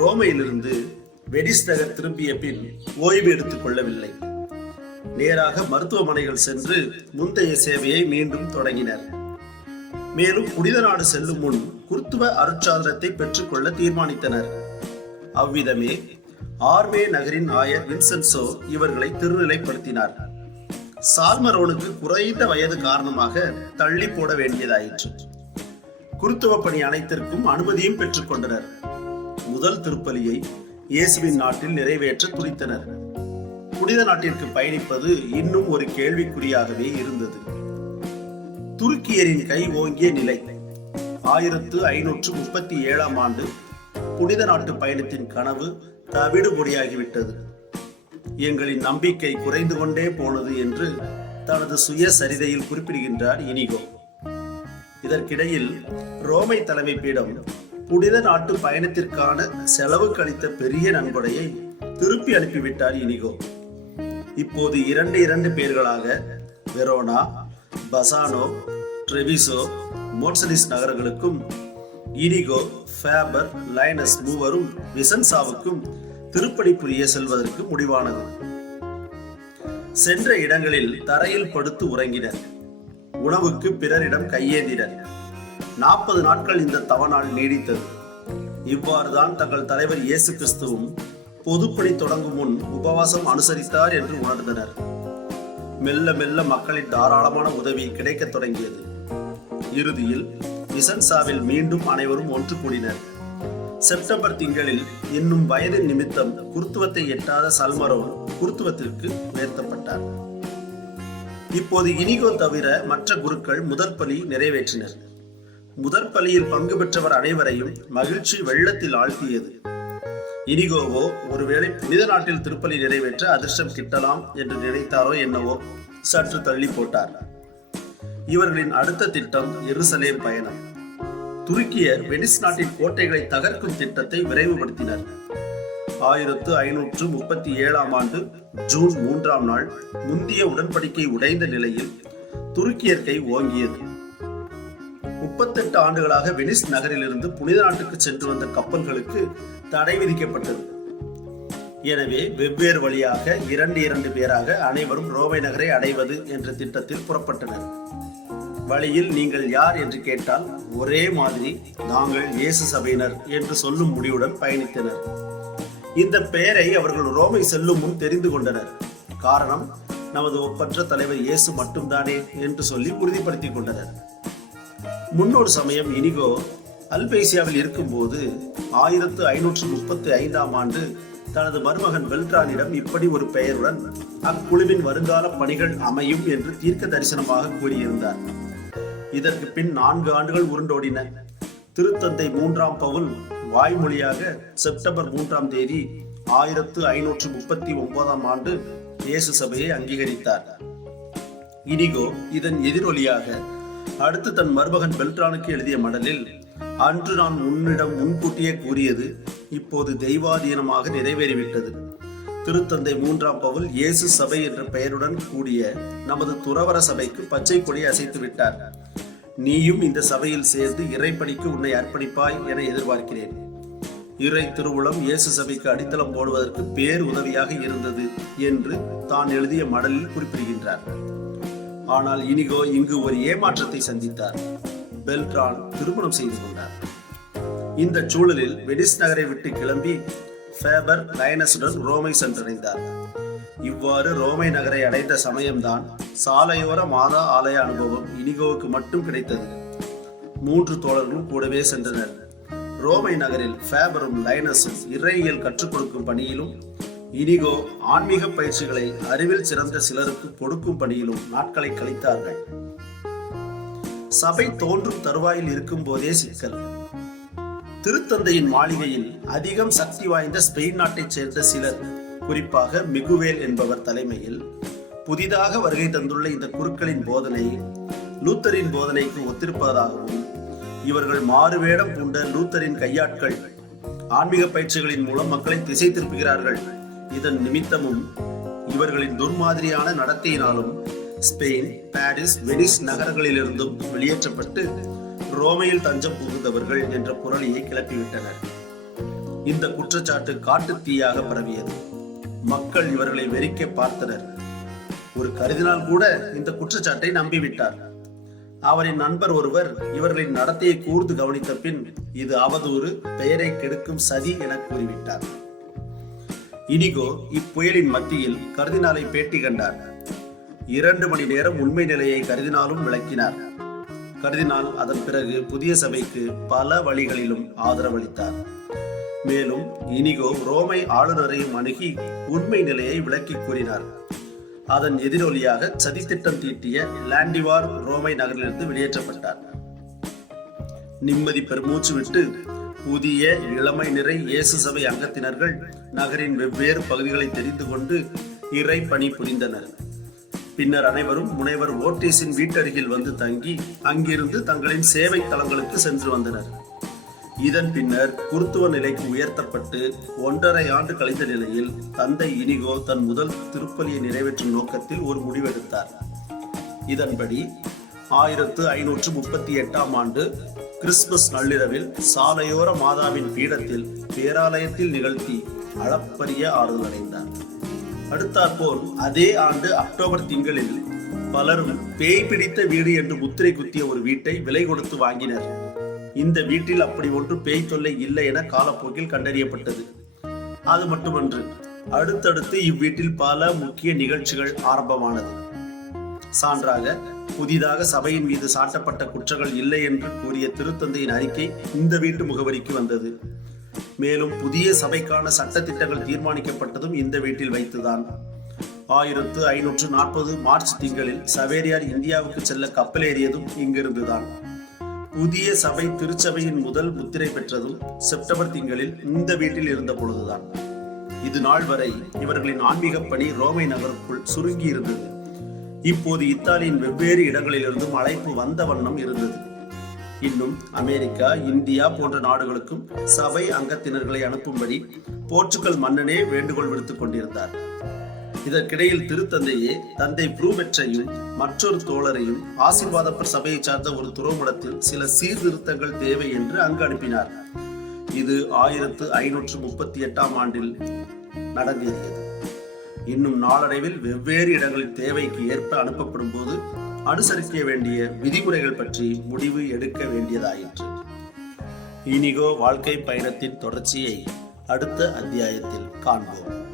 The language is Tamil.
ரோமையிலிருந்து வெடிஸ் நகர் திரும்பிய பின் ஓய்வு எடுத்துக் கொள்ளவில்லை. நேராக மருத்துவமனைகள் சென்று முந்தைய சேவையை மீண்டும் தொடங்கினர். மேலும் புனித நாடு செல்லும் முன் குருத்துவ அருட்சாதனத்தை பெற்றுக்கொள்ள தீர்மானித்தனர். அவ்விதமே ஆர்மே நகரின் ஆயர் வின்சென்சோ இவர்களை திருநிலைப்படுத்தினார். சால்மரோனுக்கு குறைந்த வயது காரணமாக தள்ளி போட வேண்டியதாயிற்று. குருத்துவ பணி அனைத்திற்கும் அனுமதியும் பெற்றுக்கொண்டனர் முதல் திருப்பலியை இயேசுவின் நாட்டில் நிறைவேற்ற துடித்தனர் புனித நாட்டிற்கு பயணிப்பது இன்னும் ஒரு கேள்விக்குறியாகவே இருந்தது. துருக்கியரின் கை ஓங்கிய நிலை. ஆயிரத்து ஐநூற்று முப்பத்தி ஏழாம் ஆண்டு புனித நாட்டு பயணத்தின் கனவு தவிடுபொடியாகிவிட்டது எங்களின் நம்பிக்கை குறைந்து கொண்டே போனது என்று தனது சுய சரிதையில் குறிப்பிடுகின்றார் இனிகோ. இதற்கிடையில் ரோமை தலைமை பீடம் புனித நாட்டு பயணத்திற்கான செலவு கழித்த பெரிய நன்கொடையை திருப்பி அனுப்பிவிட்டார் இனிகோ. இப்போது இரண்டு இரண்டு பேர்களாக வெரோனா பசானோ ட்ரெவிசோ மோட்சலிஸ் நகரங்களுக்கும் இனிகோ ஃபேபர் லைனஸ் மூவரும் விசன்சாவுக்கும் திருப்பணி புரிய செல்வதற்கு முடிவானது. சென்ற இடங்களில் தரையில் படுத்து உறங்கினர். உணவுக்கு பிறரிடம் கையேந்தினர். நாற்பது நாட்கள் இந்த தவநாள் நீடித்தது. இவ்வாறுதான் தங்கள் தலைவர் இயேசு கிறிஸ்துவும் பொதுப்பணி தொடங்கும் முன் உபவாசம் அனுசரித்தார் என்று உணர்ந்தனர். மெல்ல மெல்ல மக்களின் தாராளமான உதவி கிடைக்க தொடங்கியது. இறுதியில் விசன்சாவில் மீண்டும் அனைவரும் ஒன்று கூடினர். செப்டம்பர் திங்களில் இன்னும் வயதின் நிமித்தம் குருத்துவத்தை எட்டாத சல்மரோன் குருத்துவத்திற்கு உயர்த்தப்பட்டார். இப்போது இனிகோ தவிர மற்ற குருக்கள் முதற் பலி நிறைவேற்றினர். முதற் பலியில் பங்கு பெற்றவர் அனைவரையும் மகிழ்ச்சி வெள்ளத்தில் ஆழ்த்தியது. இனிகோவோ ஒருவேளை புனித நாட்டில் திருப்பலி நிறைவேற்ற அதிர்ஷ்டம் கிட்டலாம் என்று நினைத்தாரோ என்னவோ சற்று தள்ளி போட்டார். இவர்களின் அடுத்த திட்டம் எருசலேம் பயணம். துருக்கியர் வெனிஸ் நாட்டின் கோட்டைகளை தகர்க்கும் திட்டத்தை விரைவுபடுத்தினர். ஆயிரத்து ஐநூற்று முப்பத்தி ஏழாம் ஆண்டு ஜூன் மூன்றாம் நாள் முந்திய உடன்படிக்கை உடைந்த நிலையில் துருக்கியர் கை ஓங்கியது. முப்பத்தெட்டு ஆண்டுகளாக வெனிஸ் நகரிலிருந்து புனித நாட்டுக்கு சென்று வந்த கப்பல்களுக்கு தடை விதிக்கப்பட்டது. எனவே வெவ்வேறு வழியாக இரண்டு இரண்டு பேராக அனைவரும் ரோமை நகரை அடைவது என்ற திட்டத்தில் புறப்பட்டனர். வழியில் நீங்கள் யார் என்று கேட்டால் ஒரே மாதிரி நாங்கள் இயேசு சபையினர் என்று சொல்லும் முடிவுடன் பயணித்தனர். இந்த பெயரை அவர்கள் ரோமை செல்லும் முன் தெரிந்து கொண்டனர். காரணம் நமது ஒப்பற்ற தலைவர் இயேசு மட்டும்தானே என்று சொல்லி உறுதிப்படுத்திக் கொண்டனர். முன்னொரு சமயம் இனிகோ அல்பேசியாவில் இருக்கும்போது ஆயிரத்து ஐநூற்று முப்பத்தி ஐந்தாம் ஆண்டு தனது மருமகன் வெல்ட்ரானிடம் இப்படி ஒரு பெயருடன் அக்குழுவின் வருங்கால பணிகள் அமையும் என்று தீர்க்க தரிசனமாக கூறியிருந்தார். இதற்கு பின் நான்கு ஆண்டுகள் உருண்டோடின. திருத்தந்தை மூன்றாம் பவுல் வாய்மொழியாக செப்டம்பர் மூன்றாம் தேதி ஆயிரத்து ஐநூற்று முப்பத்தி ஒன்பதாம் ஆண்டு இயேசு சபையை அங்கீகரித்தார். இனிகோ இதன் எதிரொலியாக அடுத்து தன் மருமகன் பெல்ட்ரானுக்கு எழுதிய மடலில் அன்று நான் உன்னிடம் முன்கூட்டியே கூறியது இப்போது தெய்வாதீனமாக நிறைவேறிவிட்டது. திருத்தந்தை மூன்றாம் பவுல் இயேசு சபை என்ற பெயருடன் கூடிய நமது துறவர சபைக்கு பச்சை கொடி அசைத்து விட்டார். நீயும் இந்த சபையில் சேர்ந்து இறைப்பணிக்கு உன்னை அர்ப்பணிப்பாய் என எதிர்பார்க்கிறேன். இறை திருவுளம் இயேசு சபைக்கு அடித்தளம் போடுவதற்கு பேர் உதவியாக இருந்தது என்று தான் எழுதிய மடலில் குறிப்பிடுகின்றார். ஆனால் இனிகோ இங்கு ஒரு ஏமாற்றத்தை சந்தித்தார். பெல்ட்ரான் திருமணம் செய்து கொண்டார். இந்த சூழலில் வெடிஸ் நகரை விட்டு கிளம்பி ஃபேபர் லயனஸுடன் ரோமை சென்றடைந்தார். இவ்வாறு ரோமை நகரை அடைந்த சமயம்தான் சாலையோர மாதா ஆலய அனுபவம் இனிகோவுக்கு மட்டும் கிடைத்தது. மூன்று தோழர்களும் கூடவே சென்றனர். ரோமை நகரில் ஃபேபரும் லைனஸும் இறையியல் கற்றுக் கொடுக்கும் பணியிலும் இனிகோ ஆன்மீக பயிற்சிகளை அறிவில் சிறந்த சிலருக்கு கொடுக்கும் பணியிலும் நாட்களை கழித்தார்கள். சபை தோன்றும் தருவாயில் இருக்கும் போதே சிக்கல். திருத்தந்தையின் மாளிகையில் அதிகம் சக்தி வாய்ந்த ஸ்பெயின் நாட்டைச் சேர்ந்த சிலர் குறிப்பாக மிகுவேல் என்பவர் தலைமையில் புதிதாக வருகை தந்துள்ள இந்த குருக்களின் போதனை லூத்தரின் போதனைக்கு ஒத்திருப்பதாகவும் இவர்கள் மாறுவேடம் பூண்ட லூத்தரின் கையாட்கள் ஆன்மீக பயிற்சிகளின் மூலம் மக்களை திசை திருப்புகிறார்கள். இதன் நிமித்தமும் இவர்களின் துர்மாதிரியான நடத்தையினாலும் ஸ்பெயின் பாரிஸ் வெனிஸ் நகரங்களிலிருந்தும் வெளியேற்றப்பட்டு ரோமையில் தஞ்சம் புகுந்தவர்கள் என்ற புரளியை கிளப்பிவிட்டனர். இந்த குற்றச்சாட்டு காட்டு தீயாக பரவியது. மக்கள் இவர்களை வெறிக்க பார்த்தனர். ஒரு கருதினால் கூட இந்த குற்றச்சாட்டை நம்பிவிட்டார். அவரின் நண்பர் ஒருவர் இவர்களின் நடத்தையை கூர்ந்து கவனித்த பின் இது அவதூறு பெயரை கெடுக்கும் சதி என கூறிவிட்டார். இனிகோ இப்புயலின் மத்தியில் கர்தினாலை பேட்டி கண்டார். இரண்டு மணி நேரம் உண்மை நிலையை கருதினாலும் விளக்கினார். கருதினால் அதன் பிறகு புதிய சபைக்கு பல வழிகளிலும் ஆதரவளித்தார். மேலும் இனிகோ ரோமை ஆளுநரையும் அணுகி உண்மை நிலையை விளக்கி கூறினார். அதன் எதிரொலியாக சதித்திட்டம் தீட்டிய லாண்டிவார் ரோமை நகரிலிருந்து வெளியேற்றப்பட்டார். நிம்மதி பெருமூச்சு விட்டு புதிய இளமை நிறை இயேசு சபை அங்கத்தினர்கள் நகரின் வெவ்வேறு பகுதிகளை தெரிந்து கொண்டு இறை பணி புரிந்தனர். பின்னர் அனைவரும் முனைவர் ஓட்டீஸின் வீட்டருகில் வந்து தங்கி அங்கிருந்து தங்களின் சேவை தலங்களுக்கு சென்று வந்தனர். இதன் பின்னர் குருத்துவ நிலைக்கு உயர்த்தப்பட்டு ஒன்றரை ஆண்டு கழிந்த நிலையில் தந்தை இனிகோ தன் முதல் திருப்பலியை நிறைவேற்றும் நோக்கத்தில் ஒரு முடிவெடுத்தார். இதன்படி ஆயிரத்து ஐநூற்று முப்பத்தி எட்டாம் ஆண்டு கிறிஸ்துமஸ் நள்ளிரவில் சாலையோர மாதாவின் பீடத்தில் பேராலயத்தில் நிகழ்த்தி அளப்பரிய ஆறுதல் அடைந்தார். அடுத்தாற்போல் அதே ஆண்டு அக்டோபர் திங்களில் பலரும் பேய் பிடித்த வீடு என்று முத்திரை குத்திய ஒரு வீட்டை விலை கொடுத்து வாங்கினர். இந்த வீட்டில் அப்படி ஒன்று பேய் தொல்லை இல்லை என காலப்போக்கில் கண்டறியப்பட்டது. அது மட்டுமன்று அடுத்தடுத்து இவ்வீட்டில் பல முக்கிய நிகழ்ச்சிகள் ஆரம்பமானது. சான்றாக புதிதாக சபையின் மீது சாட்டப்பட்ட குற்றங்கள் இல்லை என்று கூறிய திருத்தந்தையின் அறிக்கை இந்த வீட்டு முகவரிக்கு வந்தது. மேலும் புதிய சபைக்கான சட்டத்திட்டங்கள் தீர்மானிக்கப்பட்டதும் இந்த வீட்டில் வைத்துதான். ஆயிரத்து ஐநூற்று நாற்பது மார்ச் திங்களில் சவேரியார் இந்தியாவுக்கு செல்ல கப்பலேறியதும் இங்கிருந்துதான். புதிய சபை திருச்சபையின் முதல் முத்திரை பெற்றதும் செப்டம்பர் திங்களில் இந்த வீட்டில் இருந்த பொழுதுதான் இது நாள் வரை இவர்களின் ஆன்மீக பணி ரோமை நகருக்குள் சுருங்கி இருந்தது இப்போது இத்தாலியின் வெவ்வேறு இடங்களிலிருந்தும் அழைப்பு வந்த வண்ணம் இருந்தது. இன்னும் அமெரிக்கா இந்தியா போன்ற நாடுகளுக்கும் சபை அங்கத்தினர்களை அனுப்பும்படி போர்ச்சுகல் மன்னனே வேண்டுகோள் விடுத்துக் கொண்டிருந்தார். இதற்கிடையில் திருத்தந்தையே தந்தை ப்ரூமெற்றையும் மற்றொரு தோழரையும் ஆசிர்வாதப்பர் சபையை சார்ந்த ஒரு துறைமுடத்தில் சில சீர்திருத்தங்கள் தேவை என்று அங்கு அனுப்பினார். இது ஆயிரத்து ஐநூற்று முப்பத்தி எட்டாம் ஆண்டில் நடந்தேறியது. இன்னும் நாளடைவில் வெவ்வேறு இடங்களின் தேவைக்கு ஏற்ப அனுப்பப்படும் போது அனுசரிக்க வேண்டிய விதிமுறைகள் பற்றி முடிவு எடுக்க வேண்டியதாயிற்று. இனிகோ வாழ்க்கை பயணத்தின் தொடர்ச்சியை அடுத்த அத்தியாயத்தில் காண்போம்.